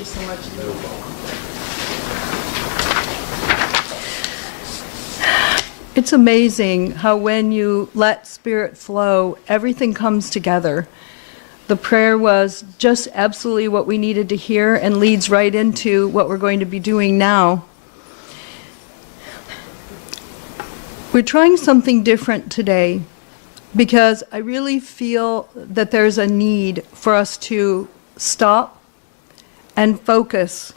you so much. It's amazing how when you let Spirit flow, everything comes together. The prayer was just absolutely what we needed to hear and leads right into what we're going to be doing now. We're trying something different today because I really feel that there's a need for us to stop and focus.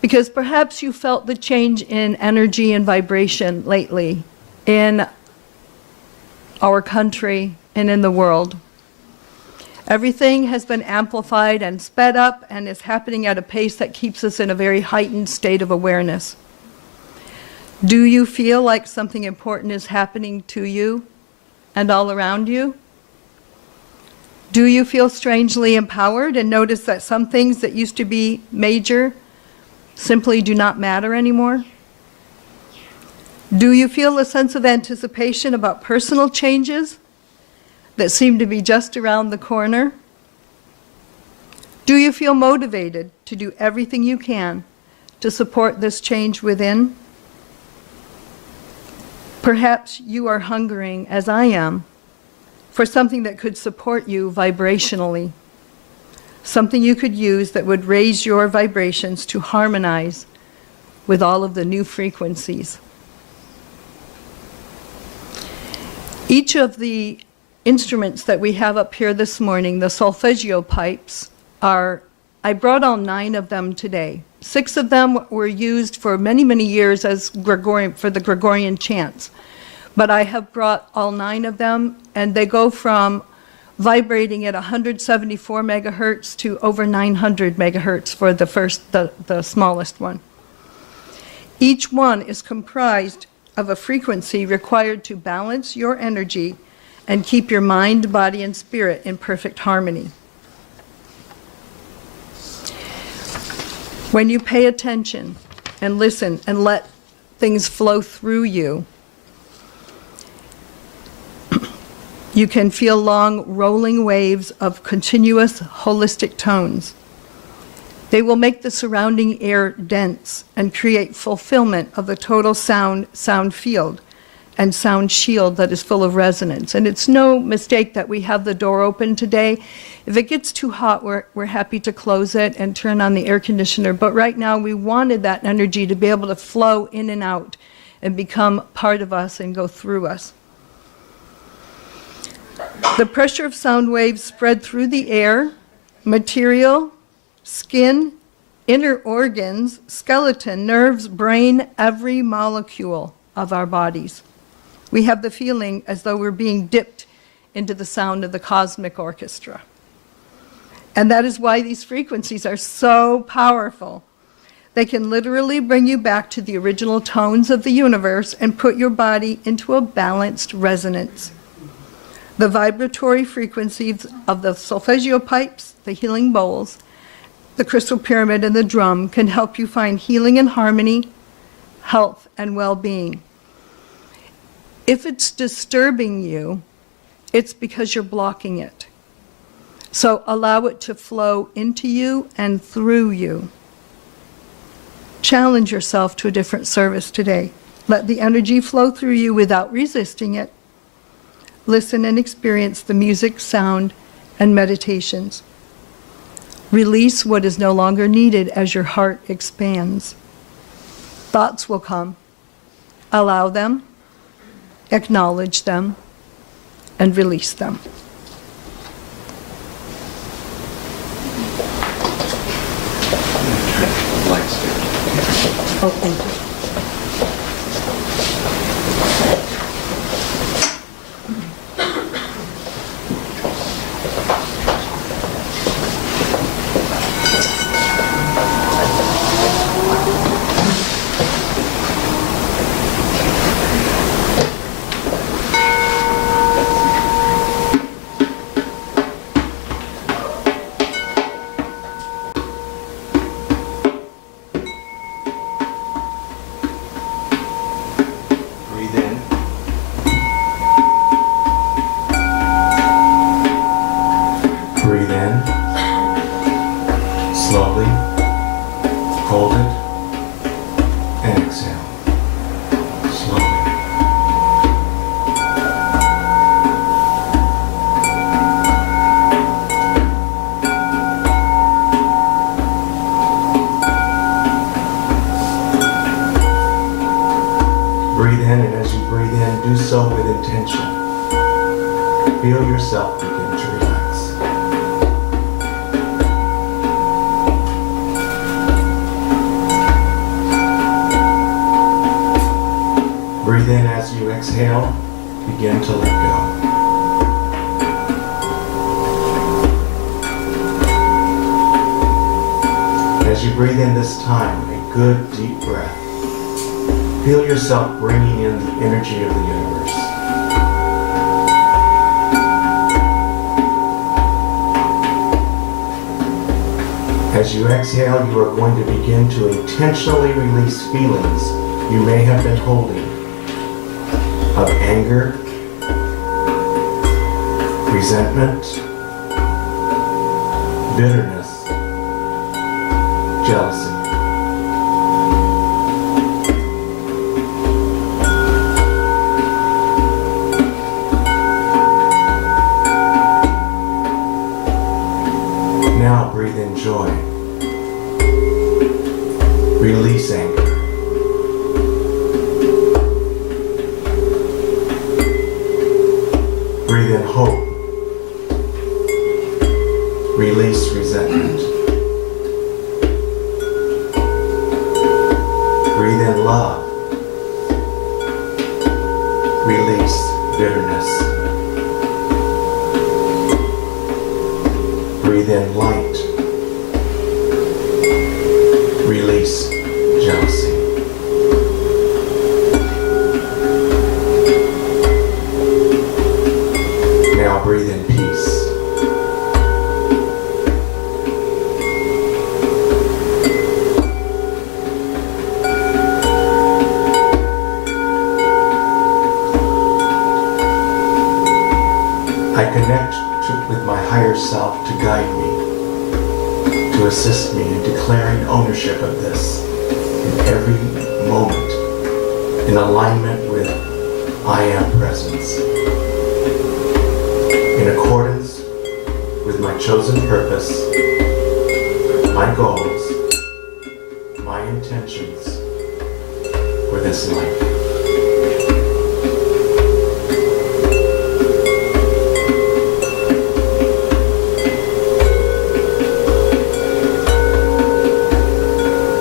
Because perhaps you felt the change in energy and vibration lately in our country and in the world. Everything has been amplified and sped up and is happening at a pace that keeps us in a very heightened state of awareness. Do you feel like something important is happening to you and all around you? Do you feel strangely empowered and notice that some things that used to be major simply do not matter anymore? Do you feel a sense of anticipation about personal changes that seem to be just around the corner? Do you feel motivated to do everything you can to support this change within? Perhaps you are hungering, as I am, for something that could support you vibrationally, something you could use that would raise your vibrations to harmonize with all of the new frequencies. Each of the instruments that we have up here this morning, the solfeggio pipes, I brought all 9 of them today. 6 of them were used for many, many years as for the Gregorian chants. But I have brought all 9 of them, and they go from vibrating at 174 megahertz to over 900 megahertz for the smallest one. Each one is comprised of a frequency required to balance your energy and keep your mind, body, and spirit in perfect harmony. When you pay attention and listen and let things flow through you, you can feel long rolling waves of continuous holistic tones. They will make the surrounding air dense and create fulfillment of the total sound field and sound shield that is full of resonance. And it's no mistake that we have the door open today. If it gets too hot, we're happy to close it and turn on the air conditioner. But right now, we wanted that energy to be able to flow in and out and become part of us and go through us. The pressure of sound waves spread through the air, material, skin, inner organs, skeleton, nerves, brain, every molecule of our bodies. We have the feeling as though we're being dipped into the sound of the cosmic orchestra. And that is why these frequencies are so powerful. They can literally bring you back to the original tones of the universe and put your body into a balanced resonance. The vibratory frequencies of the solfeggio pipes, the healing bowls, the crystal pyramid, and the drum can help you find healing and harmony, health, and well-being. If it's disturbing you, it's because you're blocking it. So allow it to flow into you and through you. Challenge yourself to a different service today. Let the energy flow through you without resisting it. Listen and experience the music, sound, and meditations. Release what is no longer needed as your heart expands. Thoughts will come. Allow them, acknowledge them, and release them. Oh, thank you. Hold it and exhale slowly. Breathe in, and as you breathe in, do so with intention. Feel yourself begin to relax. Breathe in as you exhale, begin to let go. As you breathe in this time, a good deep breath. Feel yourself bringing in the energy of the universe. As you exhale, you are going to begin to intentionally release feelings you may have been holding of anger, resentment, bitterness, jealousy. Now breathe in joy. Release anger. Breathe in hope. Release resentment. Breathe in love. Release bitterness. Breathe in light. Release jealousy. Now breathe in peace. I connect with my higher self to guide me, to assist me in declaring ownership of this in every moment, in alignment with I am presence, in accordance with my chosen purpose, my goals, my intentions for this life.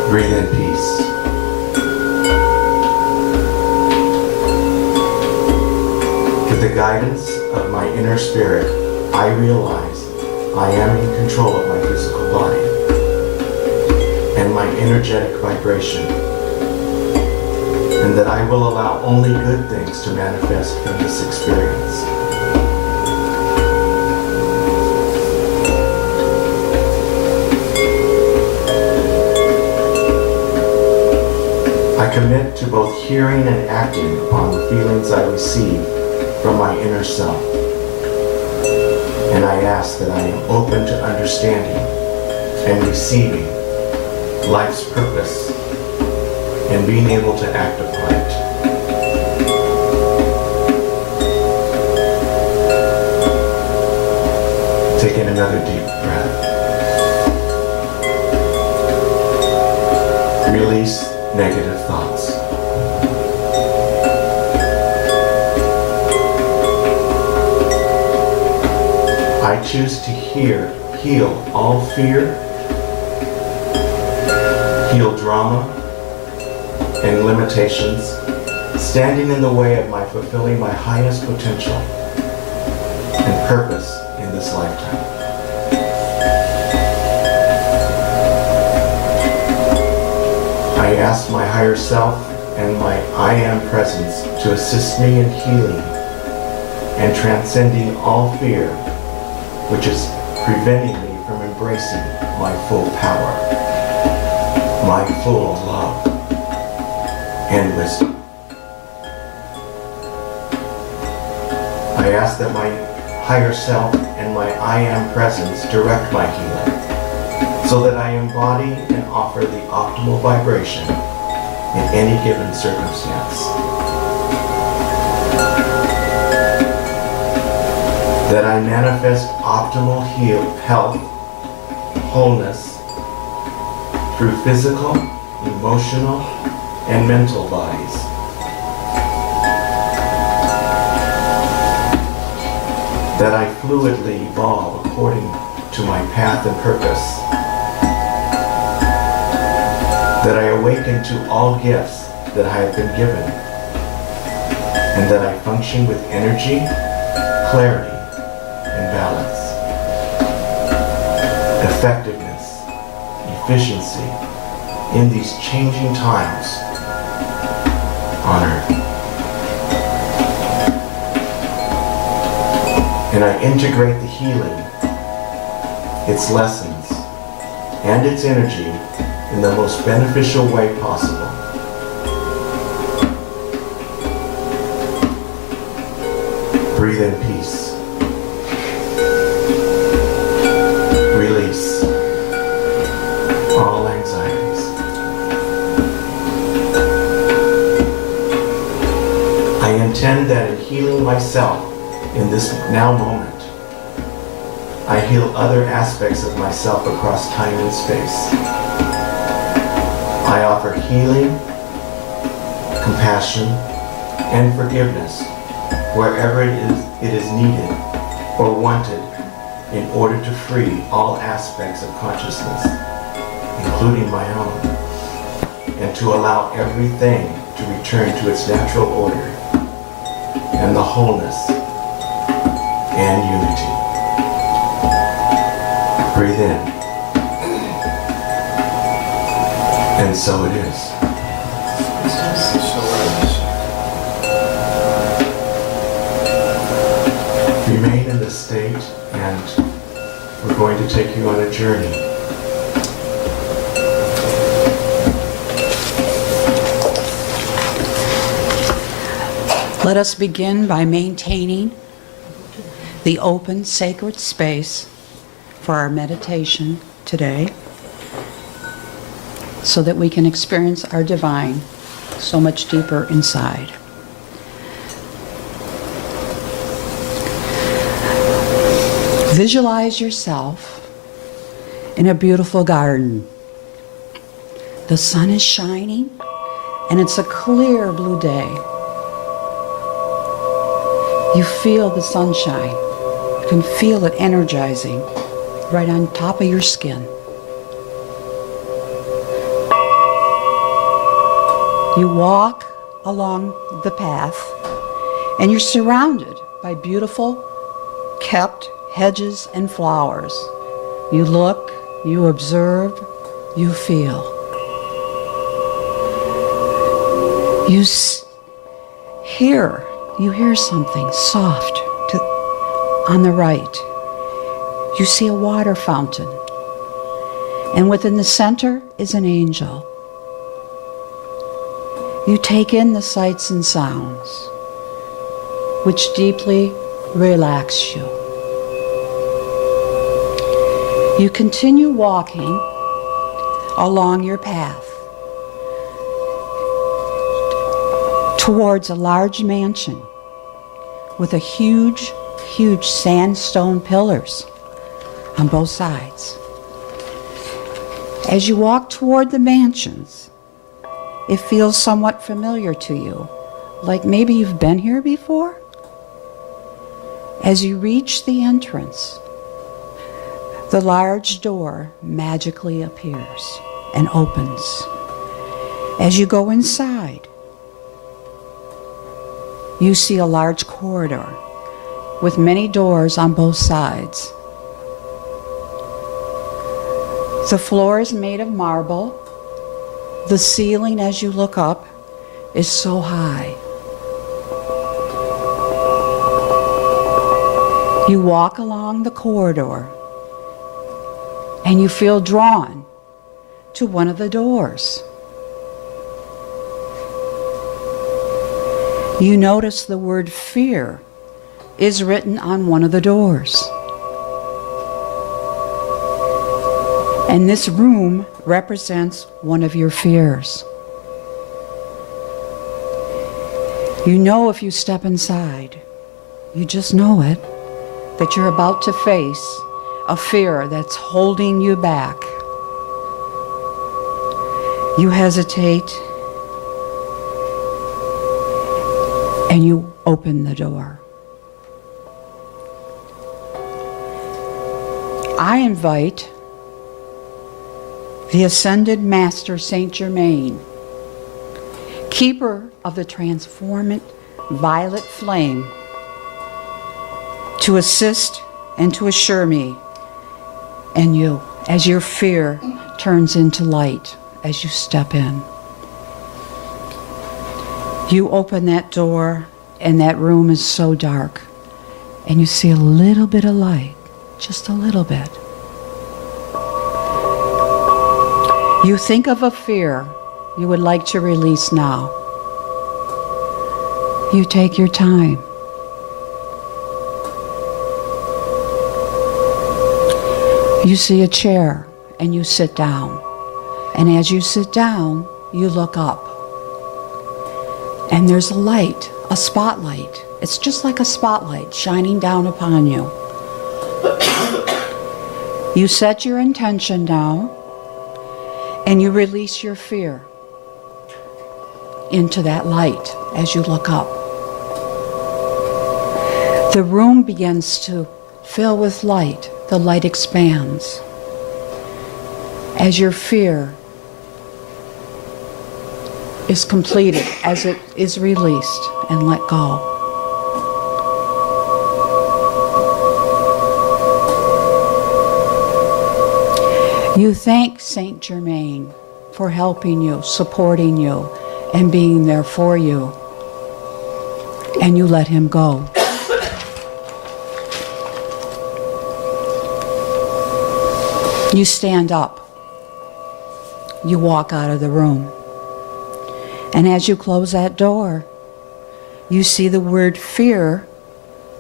Breathe in peace. With the guidance of my inner spirit, I realize I am in control of my physical body and my energetic vibration, and that I will allow only good things to manifest from this experience. I commit to both hearing and acting upon the feelings I receive from my inner self. And I ask that I am open to understanding and receiving life's purpose and being able to act upon it. Take in another deep breath. Release negative thoughts. I choose to heal all fear, heal drama and limitations, standing in the way of my fulfilling my highest potential and purpose in this lifetime. I ask my higher self and my I am presence to assist me in healing and transcending all fear, which is preventing me from embracing my full power, my full love and wisdom. I ask that my higher self and my I am presence direct my healing, so that I embody and offer the optimal vibration in any given circumstance. That I manifest optimal health, wholeness through physical, emotional, and mental bodies. That I fluidly evolve according to my path and purpose. That I awaken to all gifts that I have been given. And that I function with energy, clarity, and balance. Effectiveness, efficiency in these changing times on Earth. And I integrate the healing, its lessons, and its energy in the most beneficial way possible. Breathe in peace. Release all anxieties. I intend that in healing myself in this now moment, I heal other aspects of myself across time and space. I offer healing, compassion, and forgiveness wherever it is needed or wanted in order to free all aspects of consciousness, including my own, and to allow everything to return to its natural order and the wholeness and unity. Breathe in. And so it is. Remain in this state, and we're going to take you on a journey. Let us begin by maintaining the open, sacred space for our meditation today so that we can experience our divine so much deeper inside. Visualize yourself in a beautiful garden. The sun is shining and it's a clear blue day. You feel the sunshine. You can feel it energizing right on top of your skin. You walk along the path and you're surrounded by beautiful, kept hedges and flowers. You look, you observe, you feel. You hear something soft on the right. You see a water fountain, and within the center is an angel. You take in the sights and sounds, which deeply relax you. You continue walking along your path towards a large mansion with a huge sandstone pillars on both sides. As you walk toward the mansions, it feels somewhat familiar to you, like maybe you've been here before. As you reach the entrance, the large door magically appears and opens. As you go inside, you see a large corridor with many doors on both sides. The floor is made of marble. The ceiling, as you look up, is so high. You walk along the corridor and you feel drawn to one of the doors. You notice the word fear is written on one of the doors. And this room represents one of your fears. You know if you step inside, you just know it, that you're about to face a fear that's holding you back. You hesitate, and you open the door. I invite the Ascended Master Saint Germain, keeper of the transformant violet flame, to assist and to assure me and you as your fear turns into light as you step in. You open that door and that room is so dark and you see a little bit of light, just a little bit. You think of a fear you would like to release now. You take your time. You see a chair and you sit down. And as you sit down, you look up. And there's a light, a spotlight. It's just like a spotlight shining down upon you. You set your intention now and you release your fear into that light as you look up. The room begins to fill with light. The light expands as your fear is completed, as it is released and let go. You thank Saint Germain for helping you, supporting you, and being there for you, and you let him go. You stand up. You walk out of the room. And as you close that door, you see the word fear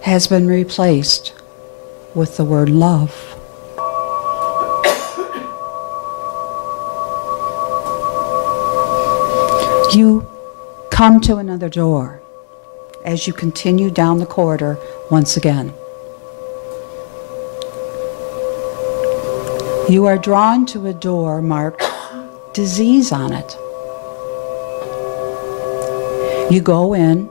has been replaced with the word love. You come to another door as you continue down the corridor once again. You are drawn to a door marked disease on it. You go in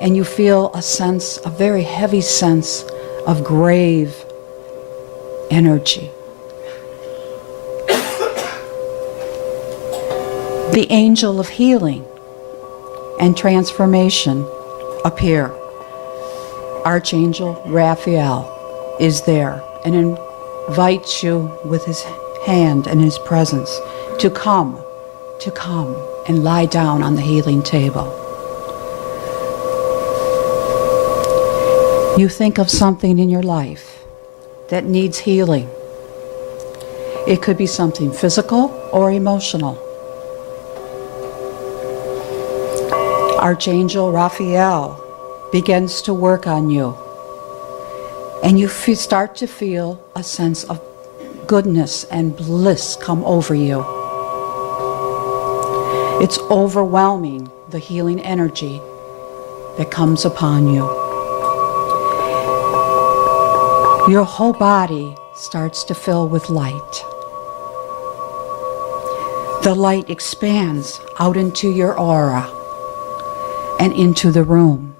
and you feel a very heavy sense of grave energy. The angel of healing and transformation appear. Archangel Raphael is there and invites you with his hand and his presence to come and lie down on the healing table. You think of something in your life that needs healing. It could be something physical or emotional. Archangel Raphael begins to work on you, and you start to feel a sense of goodness and bliss come over you. It's overwhelming, the healing energy that comes upon you. Your whole body starts to fill with light. The light expands out into your aura and into the room.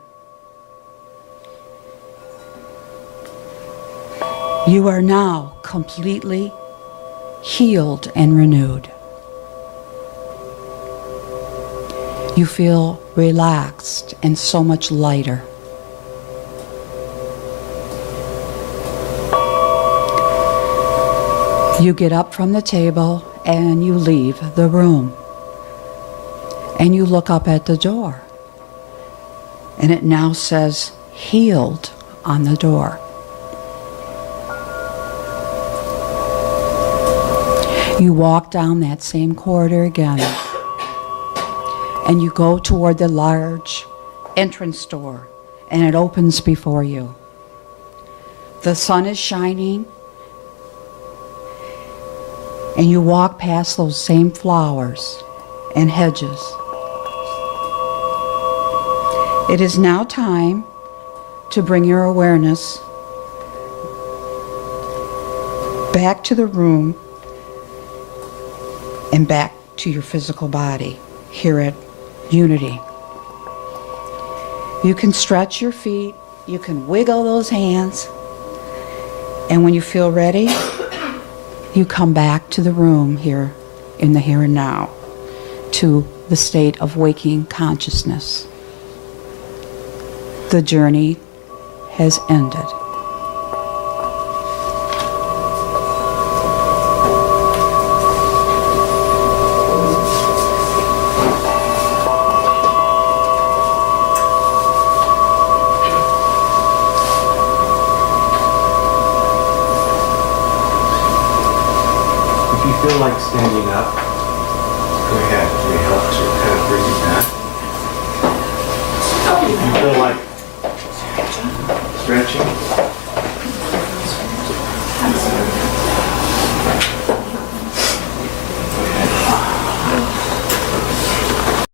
You are now completely healed and renewed. You feel relaxed and so much lighter. You get up from the table and you leave the room. And you look up at the door. And it now says healed on the door. You walk down that same corridor again. And you go toward the large entrance door, and it opens before you. The sun is shining, and you walk past those same flowers and hedges. It is now time to bring your awareness back to the room and back to your physical body here at Unity. You can stretch your feet, you can wiggle those hands, and when you feel ready, you come back to the room here in the here and now, to the state of waking consciousness. The journey has ended. If you feel like standing up, go ahead. We help to kind of bring you back. If you feel like stretching,